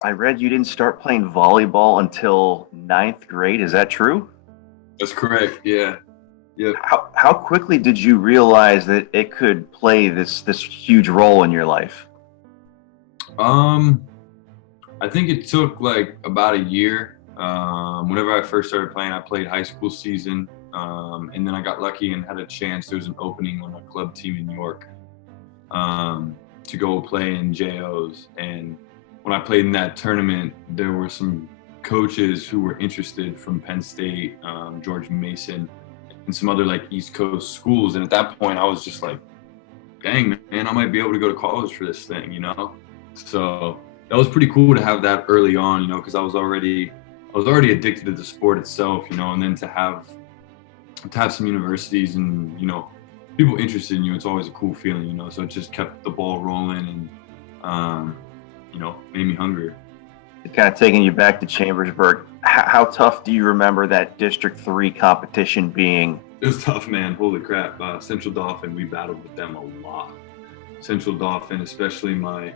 I read you didn't start playing volleyball until ninth grade. Is that true? That's correct. Yeah. Yep. How quickly did you realize that it could play this huge role in your life? Um, I think it took like about a year. Whenever I first started playing, I played high school season, and then I got lucky and had a chance. There was an opening on a club team in New York to go play in JOs. And when I played in that tournament, there were some coaches who were interested from Penn State, George Mason, and some other like East Coast schools. And at that point, I was just like, dang, man, I might be able to go to college for this thing, you know? So that was pretty cool to have that early on, you know, because I was already addicted to the sport itself, you know, and then to have some universities and, you know, people interested in you, it's always a cool feeling, you know. So it just kept the ball rolling and you know, made me hungry. Kind of taking you back to Chambersburg. How tough do you remember that District 3 competition being? It was tough, man. Holy crap. Central Dauphin, we battled with them a lot. Central Dauphin, especially my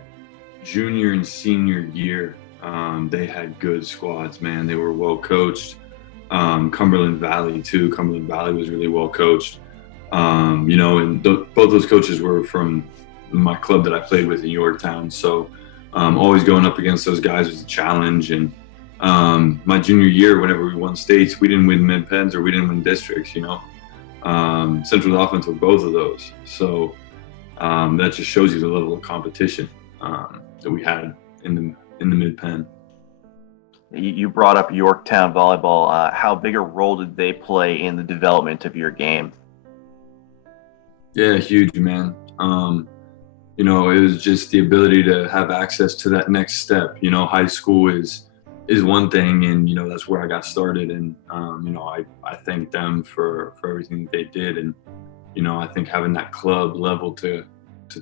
junior and senior year, they had good squads, man. They were well coached. Cumberland Valley, too. Cumberland Valley was really well coached. You know, and both those coaches were from my club that I played with in Yorktown. So always going up against those guys was a challenge. And my junior year, whenever we won states, we didn't win mid-pens or we didn't win districts, you know. Central Dauphin took both of those. So that just shows you the level of competition that we had in the mid-pen. You brought up Yorktown volleyball. How big a role did they play in the development of your game? Yeah, huge, man. You know, it was just the ability to have access to that next step. You know, high school is one thing, and you know that's where I got started. And you know, I thank them for everything that they did. And you know, I think having that club level to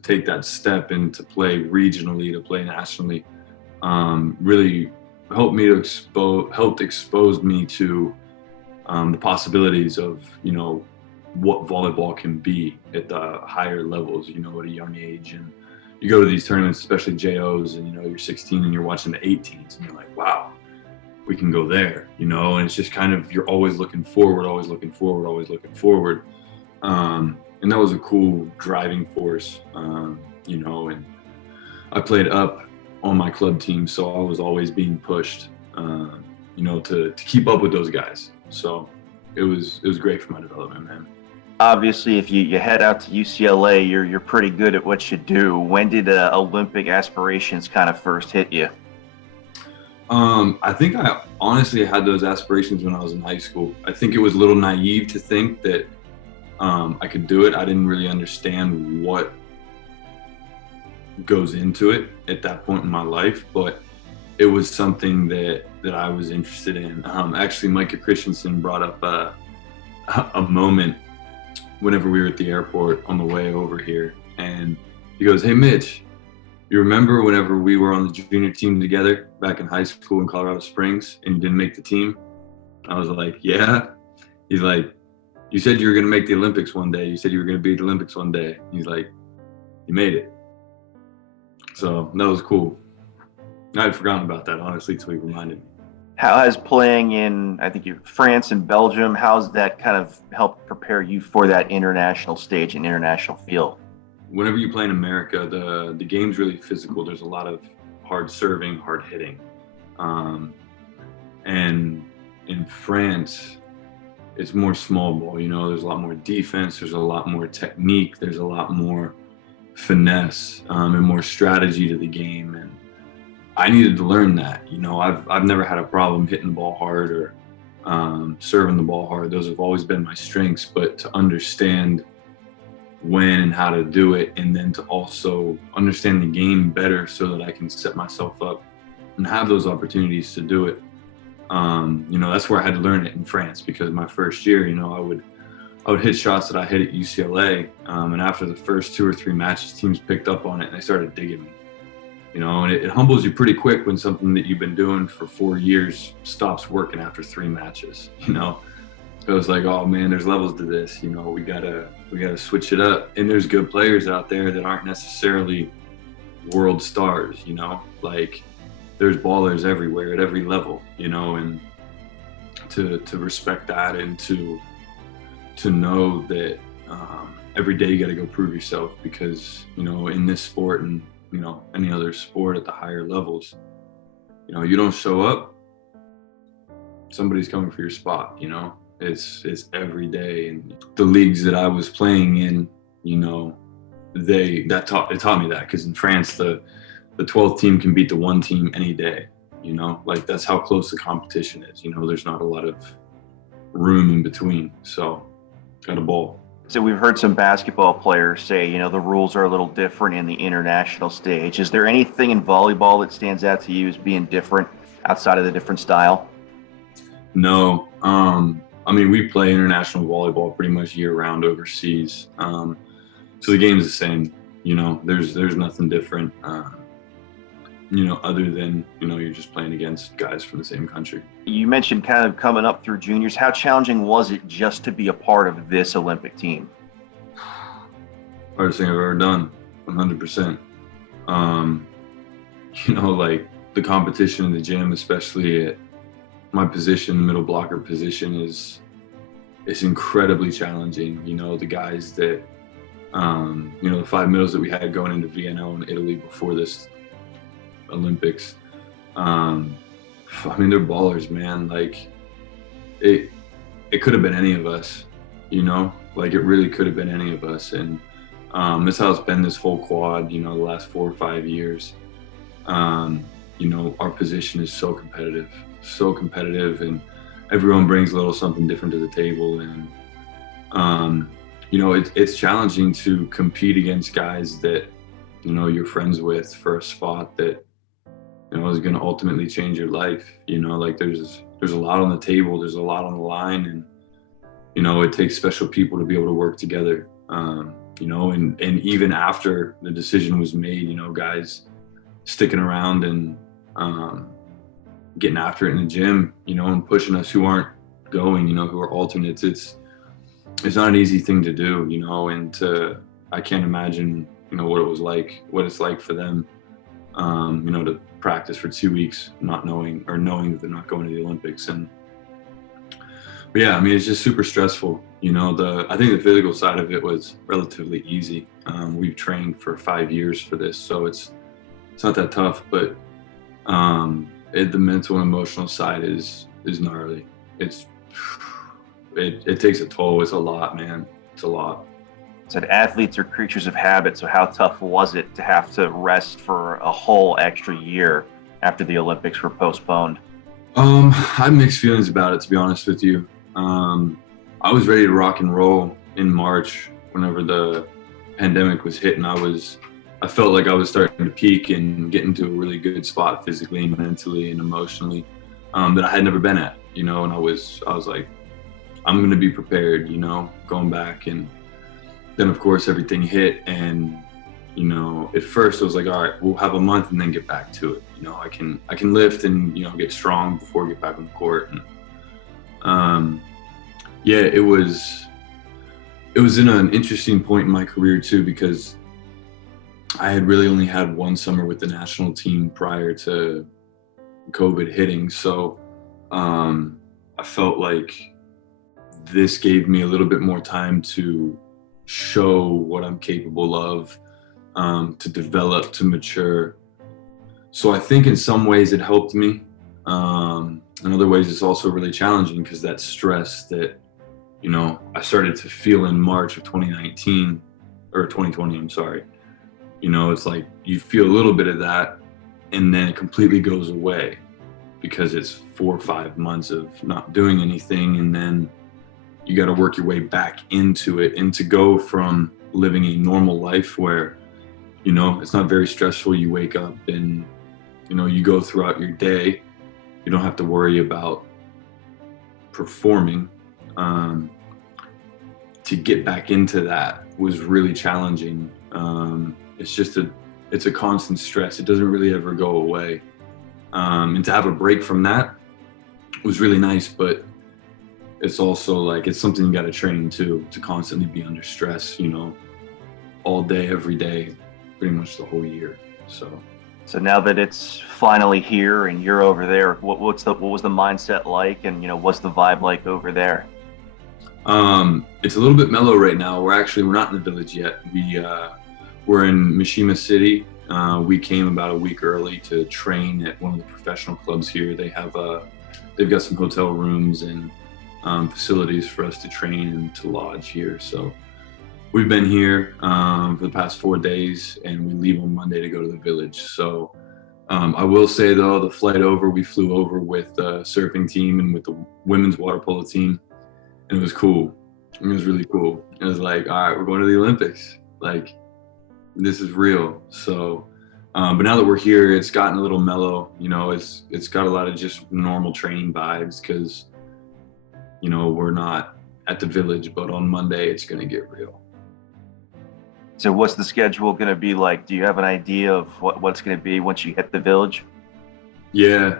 take that step and to play regionally, to play nationally, really helped expose me to the possibilities of, you know, what volleyball can be at the higher levels, you know, at a young age. And you go to these tournaments, especially JOs, and you know, you're 16 and you're watching the 18s and you're like, wow, we can go there, you know. And it's just kind of, you're always looking forward, always looking forward, always looking forward. And that was a cool driving force, you know. And I played up on my club team, so I was always being pushed, you know, to keep up with those guys. So it was great for my development, man. Obviously, if you head out to UCLA, you're pretty good at what you do. When did Olympic aspirations kind of first hit you? I think I honestly had those aspirations when I was in high school. I think it was a little naive to think that I could do it. I didn't really understand what goes into it at that point in my life, but it was something that I was interested in. Actually, Micah Christensen brought up a moment whenever we were at the airport on the way over here, and he goes, "Hey, Mitch, you remember whenever we were on the junior team together back in high school in Colorado Springs and you didn't make the team?" I was like, "Yeah." He's like, "You said you were going to make the Olympics one day. You said you were going to be at the Olympics one day." He's like, "You made it." So that was cool. I had forgotten about that, honestly, until he reminded me. How has playing in, I think, France and Belgium, how's that kind of helped prepare you for that international stage and international feel? Whenever you play in America, the game's really physical. There's a lot of hard serving, hard hitting. And in France, it's more small ball, you know. There's a lot more defense, there's a lot more technique, there's a lot more finesse, and more strategy to the game. And I needed to learn that, you know. I've never had a problem hitting the ball hard or serving the ball hard. Those have always been my strengths, but to understand when and how to do it, and then to also understand the game better so that I can set myself up and have those opportunities to do it. You know, that's where I had to learn it in France, because my first year, you know, I would hit shots that I hit at UCLA, and after the first 2 or 3 matches, teams picked up on it and they started digging me. You know, and it humbles you pretty quick when something that you've been doing for 4 years stops working after 3 matches, you know. So it's like, oh man, there's levels to this, you know, we gotta switch it up. And there's good players out there that aren't necessarily world stars, you know. Like, there's ballers everywhere at every level, you know, and to respect that, and to know that every day you got to go prove yourself, because, you know, in this sport and, you know, any other sport at the higher levels, you know, you don't show up, somebody's coming for your spot, you know. It's every day. And the leagues that I was playing in, you know, it taught me that, because in France the 12th team can beat the 1 team any day, you know, like that's how close the competition is, you know. There's not a lot of room in between, so got a ball. So we've heard some basketball players say, you know, the rules are a little different in the international stage. Is there anything in volleyball that stands out to you as being different outside of the different style? No, I mean, we play international volleyball pretty much year round overseas, so the game's the same, you know. There's nothing different, you know, other than, you know, you're just playing against guys from the same country. You mentioned kind of coming up through juniors. How challenging was it just to be a part of this Olympic team? Hardest thing I've ever done, 100%. You know, like the competition in the gym, especially at my position, middle blocker position, is incredibly challenging. You know, the guys that, you know, the 5 middles that we had going into Vienna and Italy before this Olympics, I mean, they're ballers, man. Like it could have been any of us, you know, like it really could have been any of us. And that's how it's been this whole quad, you know, the last 4 or 5 years. You know, our position is so competitive, and everyone brings a little something different to the table. And you know, it's challenging to compete against guys that, you know, you're friends with for a spot that, you know, is going to ultimately change your life. You know, like there's a lot on the table, there's a lot on the line, and, you know, it takes special people to be able to work together. You know, and even after the decision was made, you know, guys sticking around and getting after it in the gym, you know, and pushing us who aren't going, you know, who are alternates. It's not an easy thing to do, you know, and I can't imagine, you know, what it's like for them, you know, to practice for 2 weeks, not knowing that they're not going to the Olympics. But yeah, I mean, it's just super stressful, you know. I think the physical side of it was relatively easy. We've trained for 5 years for this, so it's not that tough, but the mental and emotional side is gnarly. It takes a toll. It's a lot, man. It's a lot. Said athletes are creatures of habit, so how tough was it to have to rest for a whole extra year after the Olympics were postponed? I have mixed feelings about it, to be honest with you. I was ready to rock and roll in March whenever the pandemic was hitting. I felt like I was starting to peak and get into a really good spot physically and mentally and emotionally, that I had never been at, you know. And I was like, I'm going to be prepared, you know, going back. And then of course everything hit, and, you know, at first I was like, all right, we'll have a month and then get back to it. You know, I can lift and, you know, get strong before I get back on the court. And yeah, it was in an interesting point in my career too, because I had really only had 1 summer with the national team prior to COVID hitting. So I felt like this gave me a little bit more time to show what I'm capable of, to develop, to mature. So I think in some ways it helped me. In other ways it's also really challenging, because that stress that, you know, I started to feel in March of 2019 or 2020, I'm sorry. You know, it's like you feel a little bit of that and then it completely goes away, because it's 4 or 5 months of not doing anything, and then you got to work your way back into it. And to go from living a normal life where, you know, it's not very stressful, you wake up and, you know, you go throughout your day, you don't have to worry about performing, to get back into that was really challenging. It's a constant stress. It doesn't really ever go away. And to have a break from that was really nice, but it's also like, it's something you got to train to constantly be under stress, you know, all day, every day, pretty much the whole year. So So now that it's finally here and you're over there, what was the mindset like, and what's the vibe like over there? It's a little bit mellow right now. We're not in the village yet. We're in Mishima City. We came about a week early to train at one of the professional clubs here. They've got some hotel rooms and facilities for us to train and to lodge here. So we've been here for the past 4 days, and we leave on Monday to go to the village. So I will say though, the flight over, we flew over with the surfing team and with the women's water polo team, and it was cool. It was really cool. It was like, all right, we're going to the Olympics. Like, this is real. So, but now that we're here, it's gotten a little mellow. It's got a lot of just normal training vibes because, we're not at the village, but on Monday it's going to get real. So what's the schedule going to be like? Do you have an idea of what's going to be once you hit the village? Yeah.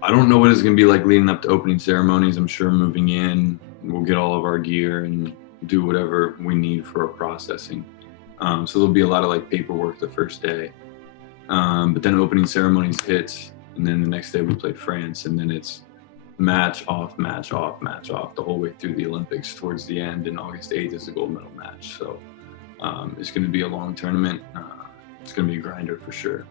I don't know what it's going to be like leading up to opening ceremonies. I'm sure moving in, we'll get all of our gear and do whatever we need for our processing. So there'll be a lot of like paperwork the first day. But then opening ceremonies hits, and then the next day we play France, and then it's match off, match off, match off the whole way through the Olympics. Towards the end, and August 8th is the gold medal match. So it's going to be a long tournament. It's going to be a grinder for sure.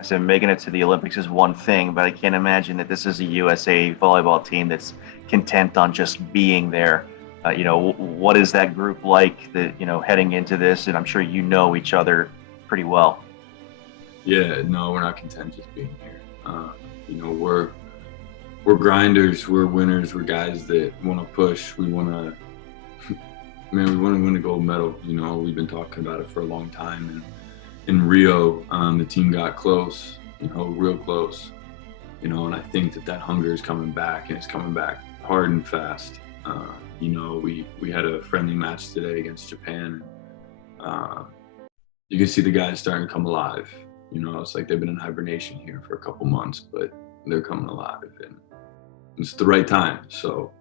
I said making it to the Olympics is one thing, but I can't imagine that this is a USA volleyball team that's content on just being there. What is that group like that, heading into this? And I'm sure you know each other pretty well. Yeah, no, we're not content just being here. We're grinders, we're winners, we're guys that want to push. We want to win a gold medal. We've been talking about it for a long time. And in Rio, the team got close, real close. And I think that hunger is coming back, and it's coming back hard and fast. We had a friendly match today against Japan. You can see the guys starting to come alive. It's like they've been in hibernation here for a couple months, but they're coming alive, and it's the right time. So,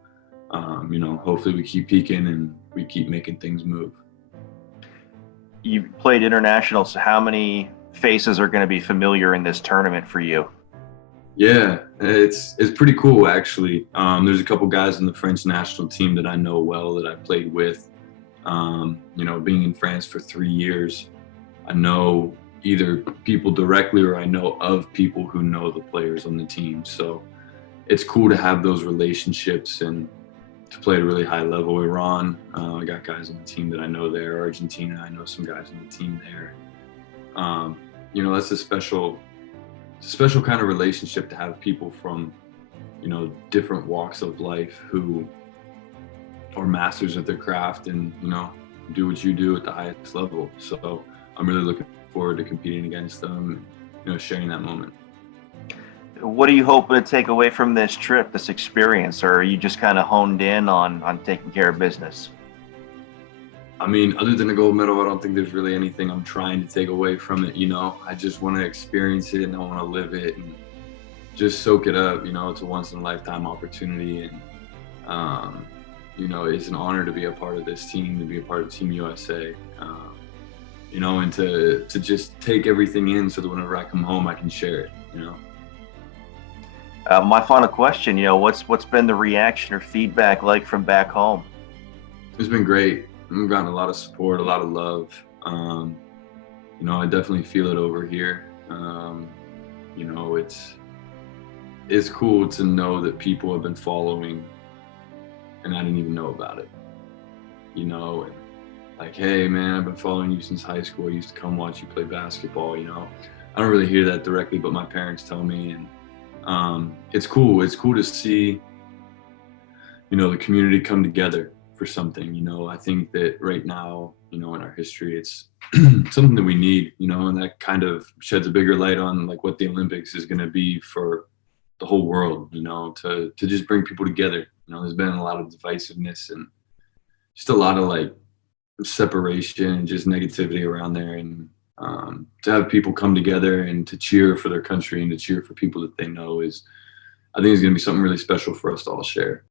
hopefully we keep peaking and we keep making things move. You played international, so how many faces are going to be familiar in this tournament for you? Yeah, it's pretty cool actually. There's a couple guys in the French national team that I know well, that I played with. Being in France for 3 years, I know either people directly or I know of people who know the players on the team. So it's cool to have those relationships and to play at a really high level. Iran, I got guys on the team that I know there. Argentina, I know some guys on the team there. That's a special kind of relationship to have people from, different walks of life who are masters of their craft and, do what you do at the highest level. So I'm really looking forward to competing against them, sharing that moment. What are you hoping to take away from this trip, this experience, or are you just kind of honed in on taking care of business? Other than a gold medal, I don't think there's really anything I'm trying to take away from it. I just want to experience it and I want to live it and just soak it up. It's a once in a lifetime opportunity, and it's an honor to be a part of this team, to be a part of Team USA. And to just take everything in so that whenever I come home, I can share it. My final question, what's been the reaction or feedback like from back home? It's been great. I've gotten a lot of support, a lot of love. I definitely feel it over here. It's cool to know that people have been following and I didn't even know about it. And like, hey man, I've been following you since high school. I used to come watch you play basketball. I don't really hear that directly, but my parents tell me, and it's cool. It's cool to see, the community come together for something. I think that right now, in our history, it's something that we need, and that kind of sheds a bigger light on like what the Olympics is going to be for the whole world, to just bring people together. There's been a lot of divisiveness and just a lot of like separation and just negativity around there. And to have people come together and to cheer for their country and to cheer for people that they know I think it's going to be something really special for us to all share.